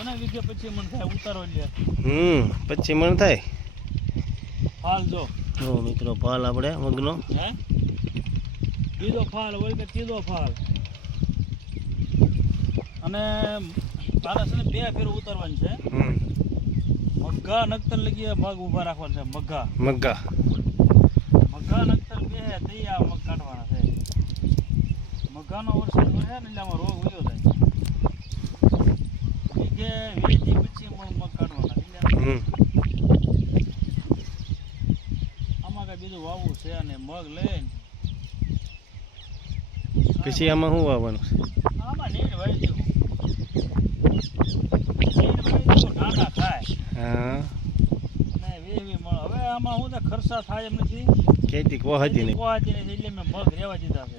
કોના વિઘે 25 મણ થાય ઉતારો લે 25 મણ થાય ફાલ જો મિત્રો ફાલ આપણે મગનો હે બીજો ફાલ હોય કે ત્રીજો ફાલ અને તારા છે ને 2 ફેર ઉતારવાનું છે મગ્ગા નક્તર લગી મગ ઊભા રાખવાના છે મગ્ગા નક્તર 2 થઈ આ મગ કાઢવાના છે મગ્ગાનો વરસાદ હોય ને એટલે આમાં રોગ વયો જાય કે 20 થી 25 મણ મગ કાઢવાના એટલે આમાં કઈ બીજું વાવવું છે અને મગ લઈને પછી આમાં શું વાવવાનું છે આમાં નીર વાવી દેવું ટાટા થાય હા ને વેવી મણ હવે આમાં શું છે ખર્ચા થાય એમ નથી ખેતી કોહાતી નહીં એટલે મેં મગ રેવા દીધા છે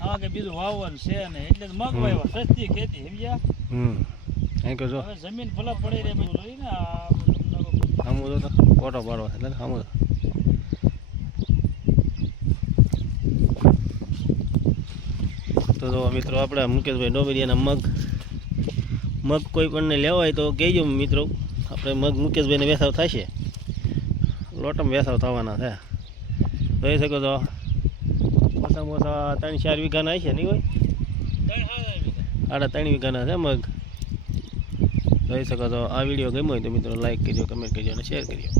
આમાં કે બીજું વાવવાનું છે ને એટલે મગ વાવ્યા સસ્તી ખેતી સમજ્યા અહીં કહો છો હવે જમીન ભલે પડી રહે બધું લઈને સામું તો ફોટો પાડવો એટલે સામું તો મિત્રો આપણે મુકેશભાઈ ડોબરિયાના મગ કોઈ પણને લેવા હોય તો કહેજો મિત્રો આપણે મગ મુકેશભાઈને વેસાવ થશે લોટમાં વેસાવ થવાના છે જોઈ શકો તો ઓછામાં ઓછા 3-4 વીઘાના હશે નહીં હોય 3.5 વીઘાના છે મગ જોઈ શકો તો આ વિડીયો ગમ્યો હોય તો મિત્રો લાઈક કરજો કમેન્ટ કરજો અને શેર કરજો